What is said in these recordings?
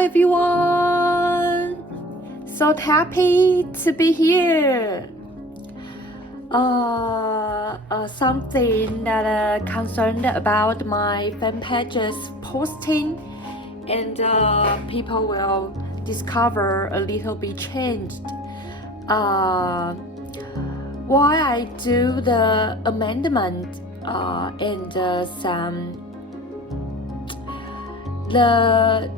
everyone! So happy to be here. Something that concerned about my fan pages posting, and people will discover a little bit changed. Why I do the amendment and some the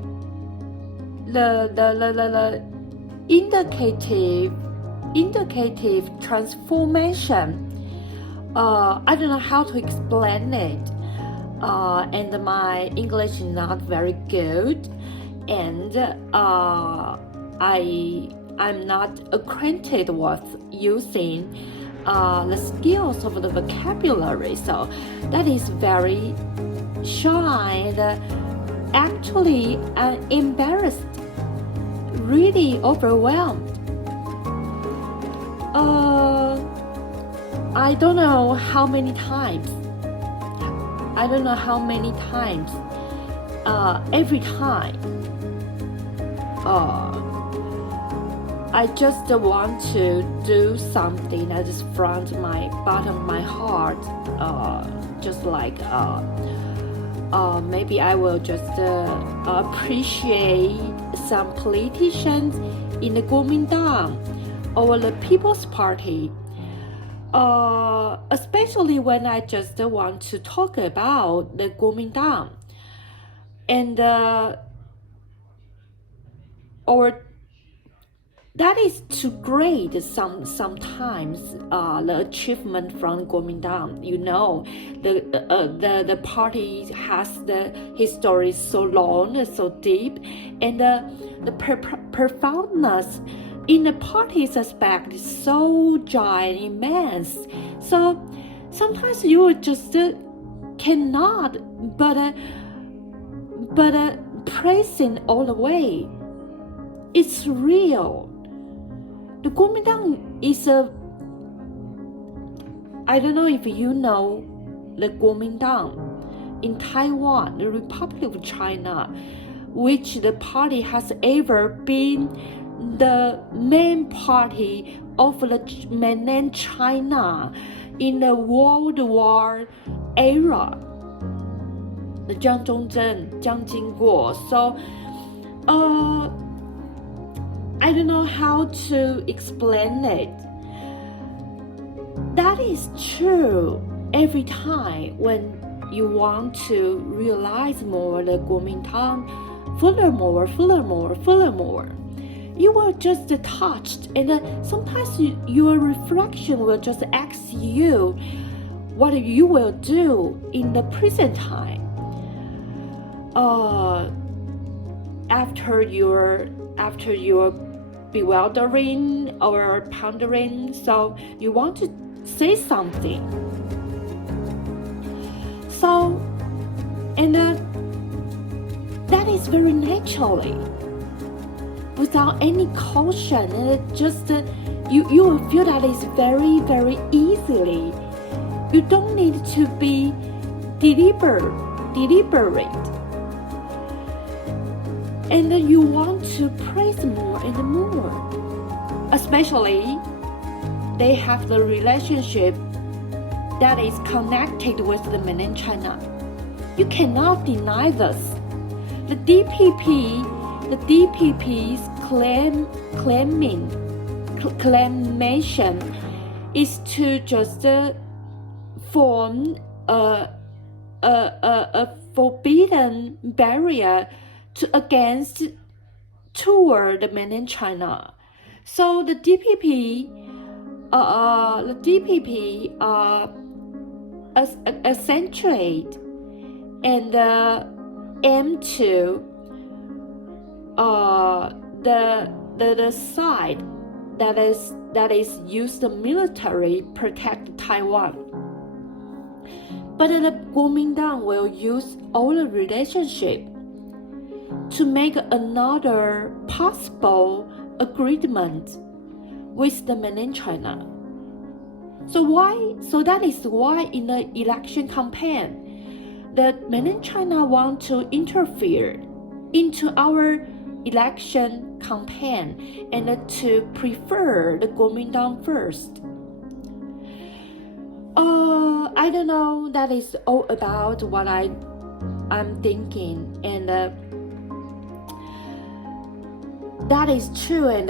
indicative transformation. I don't know how to explain it, and my English is not very good, and I'm not acquainted with using the skills of the vocabulary, so that is very shy and actually embarrassed, really overwhelmed. I don't know how many times. Every time. I just want to do something that is from my bottom of my heart. Just like maybe I will just appreciate some politicians in the Kuomintang or the People's Party. Especially when I just want to talk about the Kuomintang, and or that is too great. Sometimes the achievement from Kuomintang, the party has the history so long, so deep, and the profoundness in the party's aspect is so giant, immense. So sometimes you just cannot but praising all the way. It's real. The Kuomintang is I don't know if you know the Kuomintang in Taiwan, the Republic of China, which the party has ever been the main party of the mainland China in the World War era. The Jiang Zhongzhen, Jiang Jingguo. So, I don't know how to explain it. That is true every time when you want to realize more the Kuomintang, furthermore. You will just touched, and sometimes your reflection will just ask you what you will do in the present time. After your bewildering or pondering, so you want to say something. So, and that is very naturally, without any caution, and just you will feel that it's very, very easily. You don't need to be deliberate. And you want to praise more and more. Especially, they have the relationship that is connected with the mainland China. You cannot deny this. The DPP's claimation is to just form a forbidden barrier toward the mainland China. So the DPP accentuate and aim to the side that is use the military protect Taiwan. But the Kuomintang will use all the relationship to make another possible agreement with the mainland China. So that is why in the election campaign, the mainland China want to interfere into our election campaign and to prefer the Kuomintang first. I don't know, that is all about what I'm thinking, and that is true. And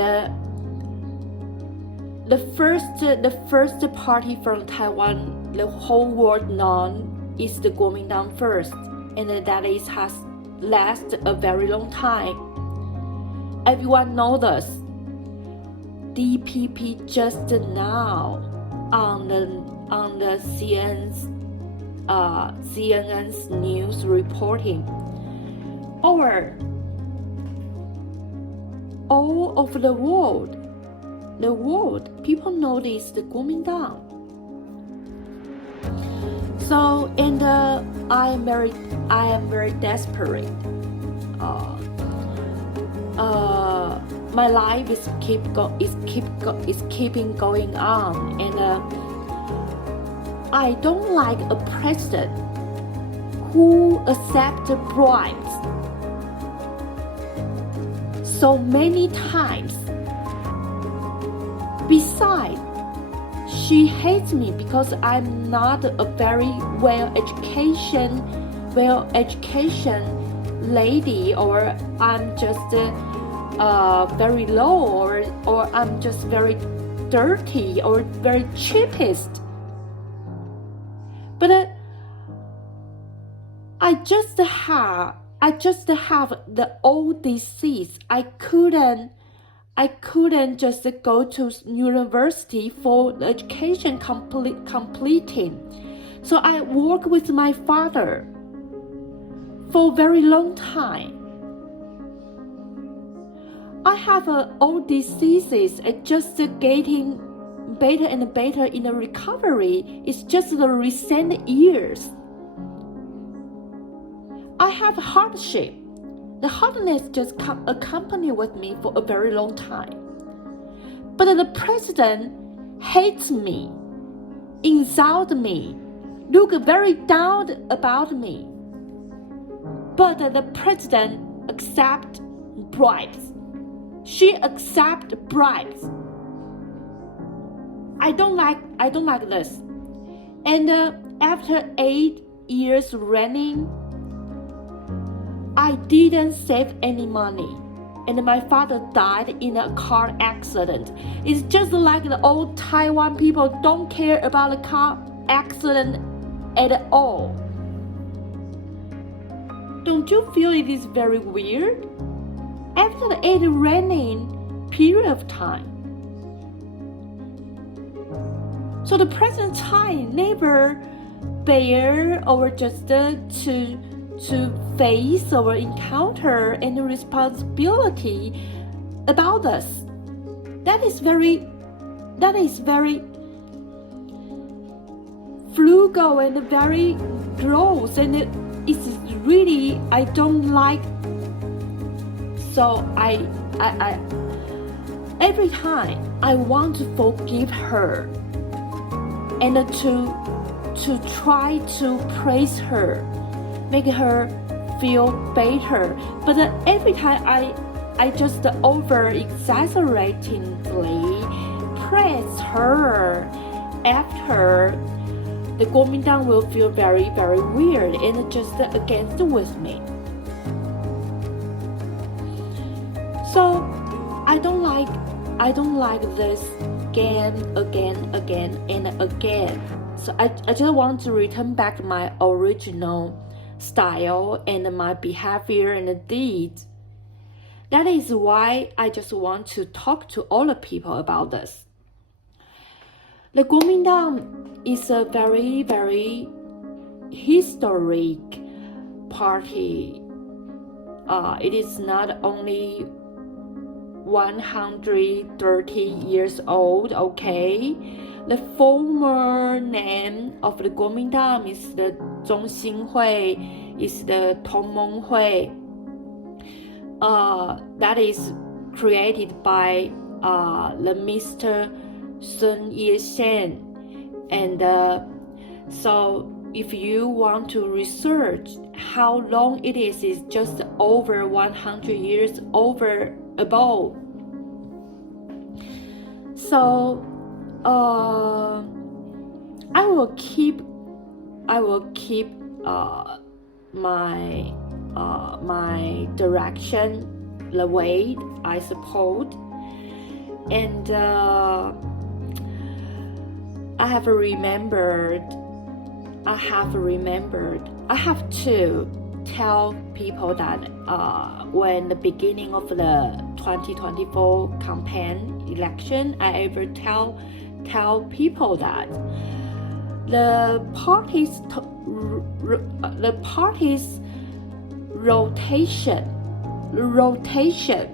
the first party from Taiwan, the whole world known, is the Kuomintang first, and that is has lasted a very long time. Everyone knows this. DPP just now on the CNN's news reporting, or all over the world, people notice the Kuomintang. So, and I am very desperate. My life is keeping going on, and I don't like a president who accepts bribes so many times. Besides, she hates me because I'm not a very well-educated lady, or I'm just very low, or I'm just very dirty or very cheapest. But I just have the old disease. I couldn't just go to university for education completing. So I worked with my father for a very long time. I have old diseases, just getting better and better in the recovery. It's just the recent years. I have hardship. The hardness just accompanied with me for a very long time. But the president hates me, insults me, look very down about me. But the president accepts bribes. She accepts bribes. I don't like this. And after 8 years running, I didn't save any money, and my father died in a car accident. It's just like the old Taiwan people don't care about the car accident at all. Don't you feel it is very weird? After the 8 running period of time. So the present time never bear or just to face or encounter any responsibility about us. That is very frugal and very gross, and it's really I don't like. So I every time I want to forgive her and to try to praise her, make her feel better. But every time I just over-exaggeratingly praise her, after the Kuomintang will feel very, very weird and just against with me. So I don't like this again and again. So I just want to return back to my original style and my behavior and deeds. That is why I just want to talk to all the people about this. The Kuomintang is a very, very historic party. It is not only 130 years old, okay? The former name of the Kuomintang is the Zhongxinhui, is the Tongmenghui. That is created by the Mr. Sun Yat-sen, and so if you want to research how long it is just over 100 years over above. So I will keep my direction the way I suppose, and I have to tell people that when the beginning of the 2024 campaign election, I ever tell people that the party's rotation, rotation,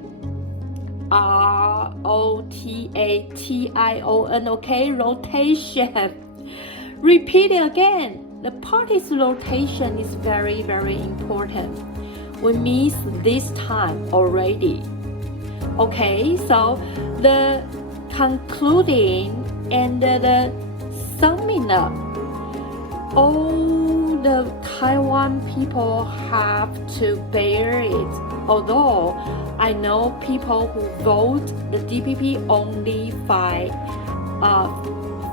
okay, rotation. Repeat it again. The party's rotation is very, very important. We missed this time already. Okay, so the concluding and the summing up, all the Taiwan people have to bear it. Although I know people who vote the DPP only by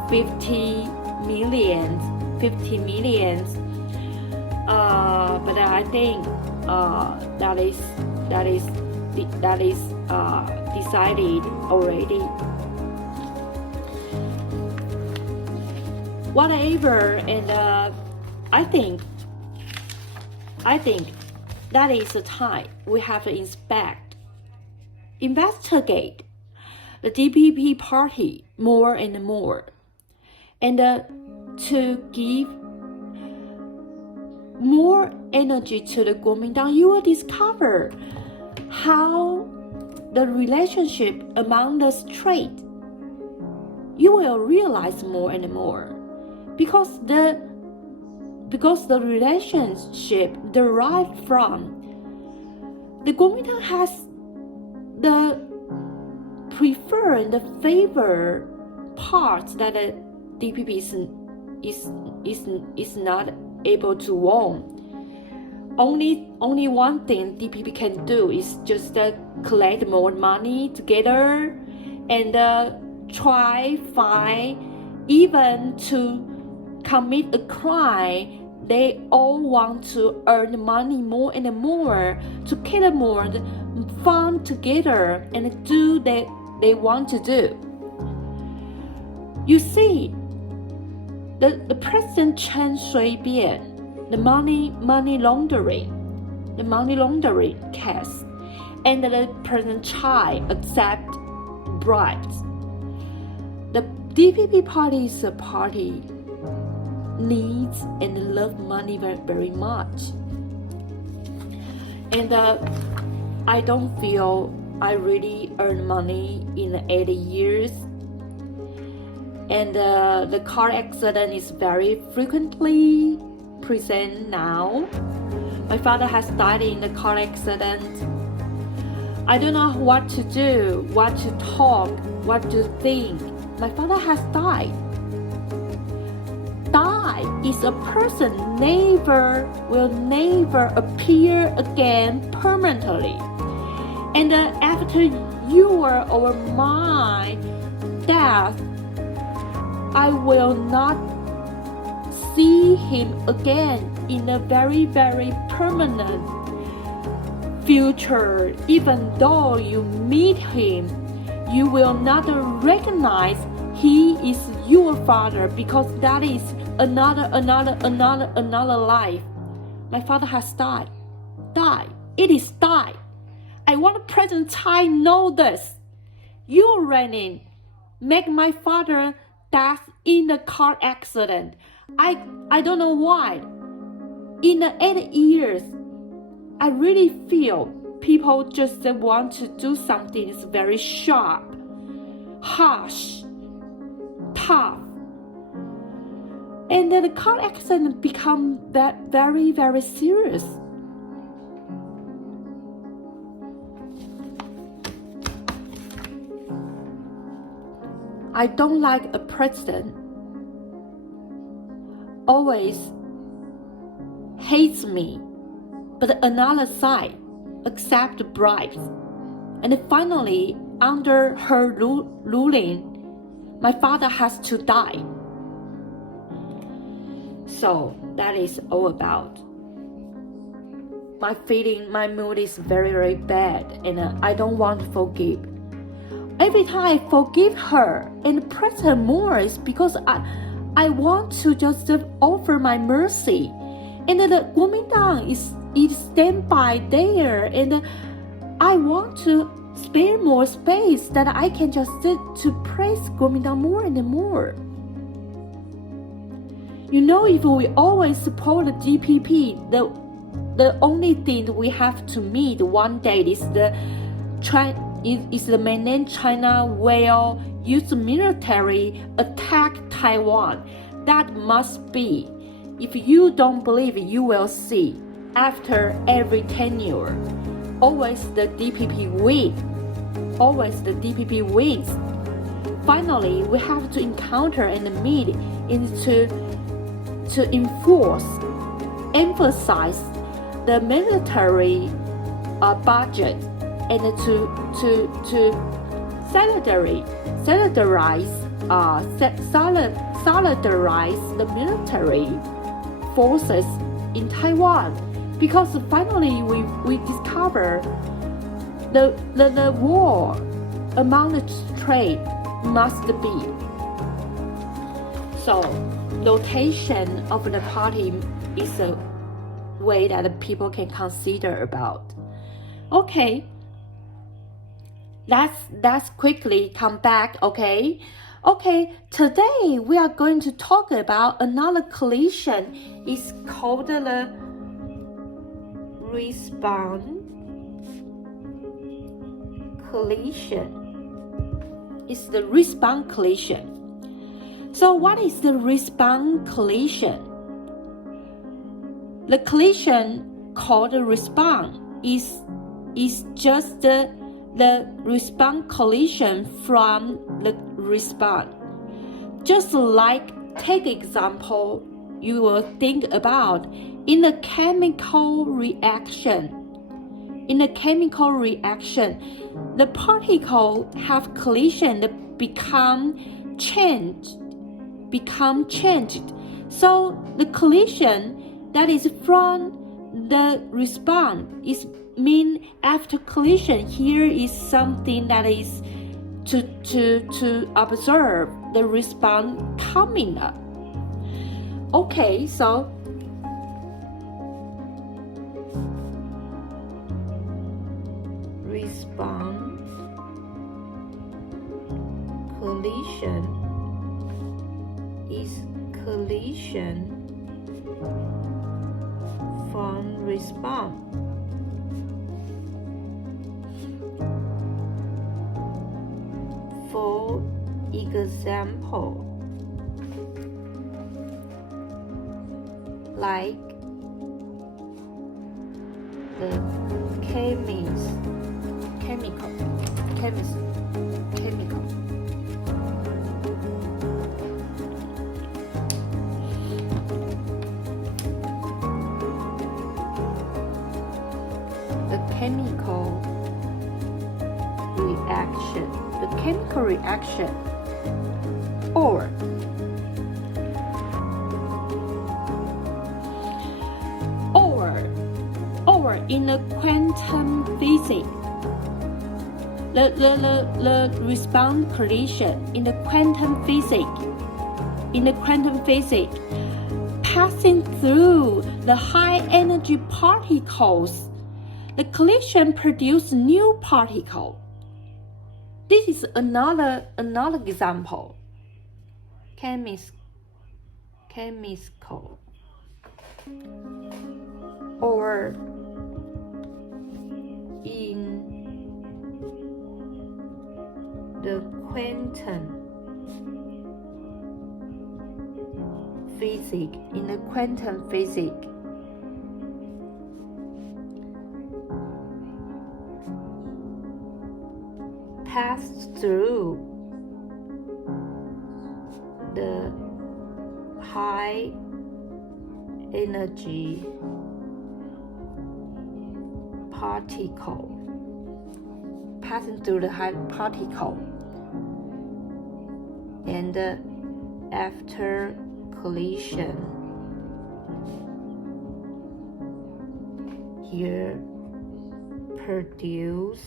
50 millions, but I think that is decided already. Whatever, and I think that is the time we have to investigate the DPP party more and more, and to give more energy to the Kuomintang. You will discover how the relationship among the straight, you will realize more and more, because the relationship derived from the Kuomintang has the prefer and the favor parts that the DPP is not able to won. Only one thing DPP can do is just collect more money together and find, even to commit a crime. They all want to earn money more and more, to kill more, fun together, and do that they want to do. You see, the President Chen Shui-bian, the money laundering case, and the President Chai accept bribes. The DPP party is a party needs and love money very, very much, and I don't feel I really earn money in 80 years. And the car accident is very frequently present now. My father has died in the car accident. I don't know what to do, what to talk, what to think. My father has died. Die is a person will never appear again permanently. And after your or my death, I will not see him again in a very, very permanent future. Even though you meet him, you will not recognize he is your father, because that is another life. My father has died. It is died. I want President Tsai know this. You running make my father death in the car accident. I don't know why. In the 8 years, I really feel people just want to do something that's very sharp, harsh, tough. And then the car accident become very, very serious. I don't like a president always hates me, but another side accepts bribes. And finally, under her ruling, my father has to die. So that is all about. My mood is very, very bad, and I don't want to forgive. Every time I forgive her and press her more, it's because I want to just offer my mercy. And the Kuomintang is stand by there, and I want to spare more space that I can just to praise Kuomintang more and more. You know, if we always support the DPP, the only thing we have to meet one day is the mainland China will use military attack Taiwan. That must be. If you don't believe, you will see. After every 10 years, always the DPP wins. Always the DPP wins. Finally, we have to encounter and meet to emphasize the military budget and to solidarize the military forces in Taiwan, because finally we discover the war among the trade must be. So rotation of the party is a way that people can consider about. Okay, let's quickly come back. Okay, today we are going to talk about another collision. It's called the response collision. It's the response collision. So what is the response collision? The collision called the response is just the response collision from the response. Just like, take example, you will think about in a chemical reaction. In a chemical reaction, the particle have collision that become changed. So the collision that is from the response is mean after collision. Here is something that is to observe the response coming up. Okay, so response collision is collision from response. For example, like the chemical. The chemical reaction, or in the quantum physics, the response collision in the quantum physics, passing through the high energy particles, the collision produces new particle. This is another example. Chemical. Or in the quantum physics, pass through the high energy particle passing through the particle, and after collision, here produce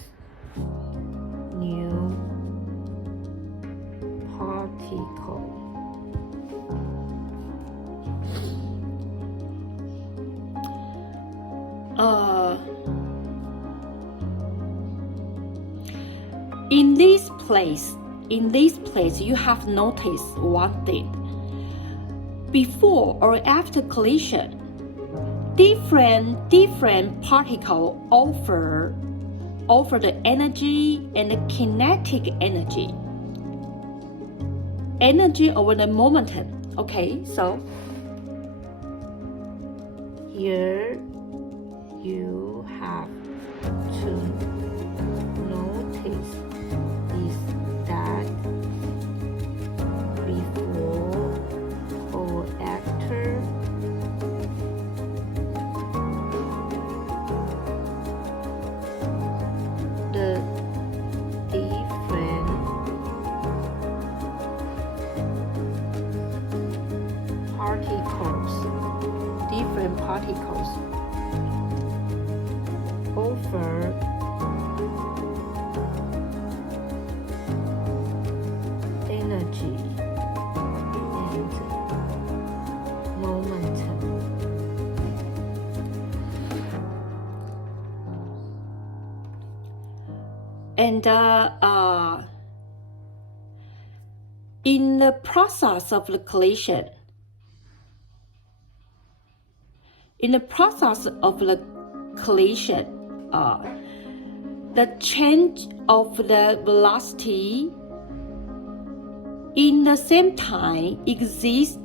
new particle. In this place, you have noticed one thing. Before or after collision, different particle offer the energy and the kinetic energy over the momentum. Okay, so here you have to notice is that before or after the different particles offer energy and momentum. And in the process of the collision, the change of the velocity in the same time exists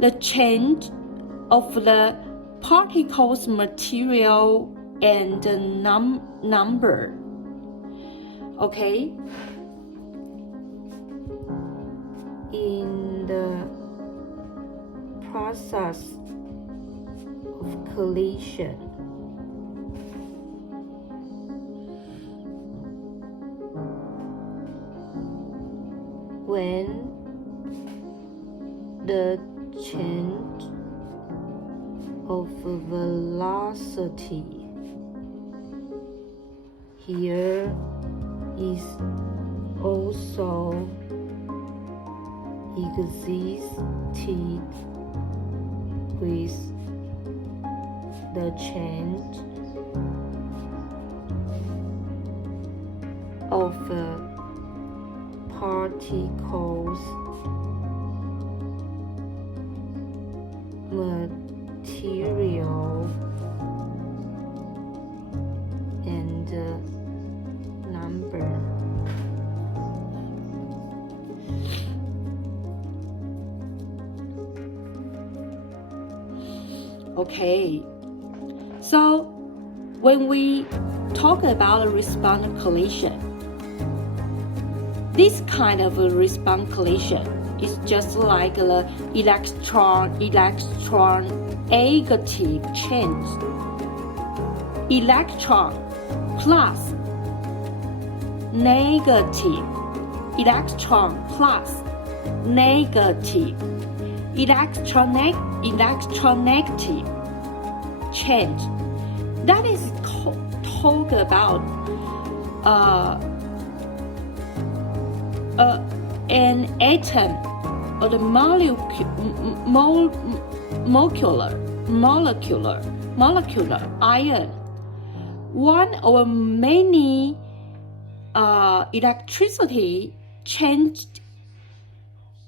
the change of the particles material and number. Okay, in the process of collision, when the change of velocity here is also existed with the change of particles material and number. Okay, so when we talk about a response collision, this kind of a response collision is just like the electron negative change. Electron plus negative, electron plus negative, electronegative change. That is talk about an atom or the molecular ion. One or many electricity changed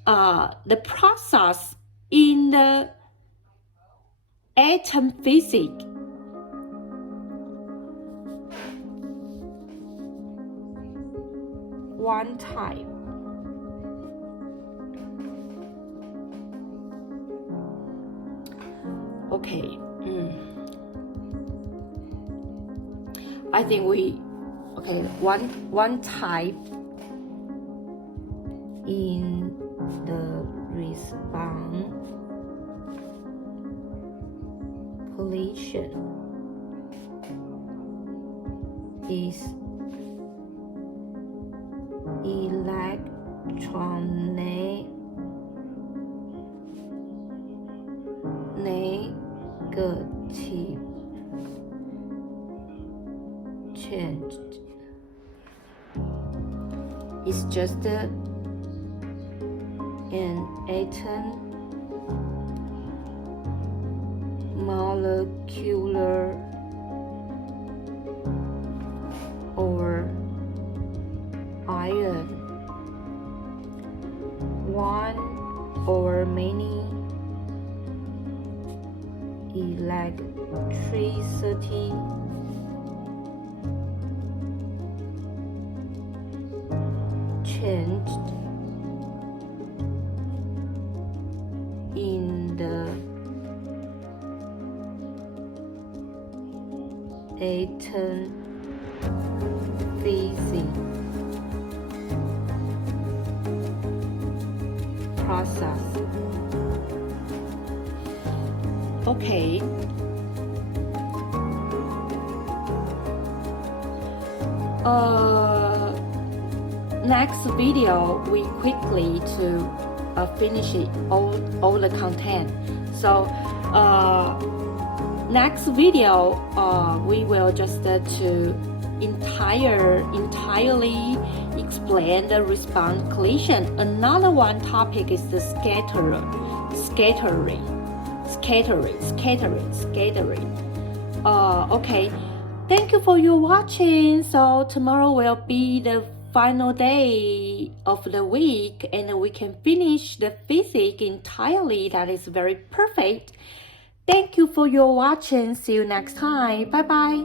the process in the atom physics. One type. Okay. I think one type in the response completion is electronegative change. It's just an atom molecular or ion, one or many electricity changed in the atom physics process. Okay. Next video we quickly to finish it all the content. So next video we will just to entirely explain the response collision. Another one topic is the scattering. Okay, thank you for your watching. So tomorrow will be the final day of the week and we can finish the physics entirely. That is very perfect. Thank you for your watching. See you next time. Bye bye.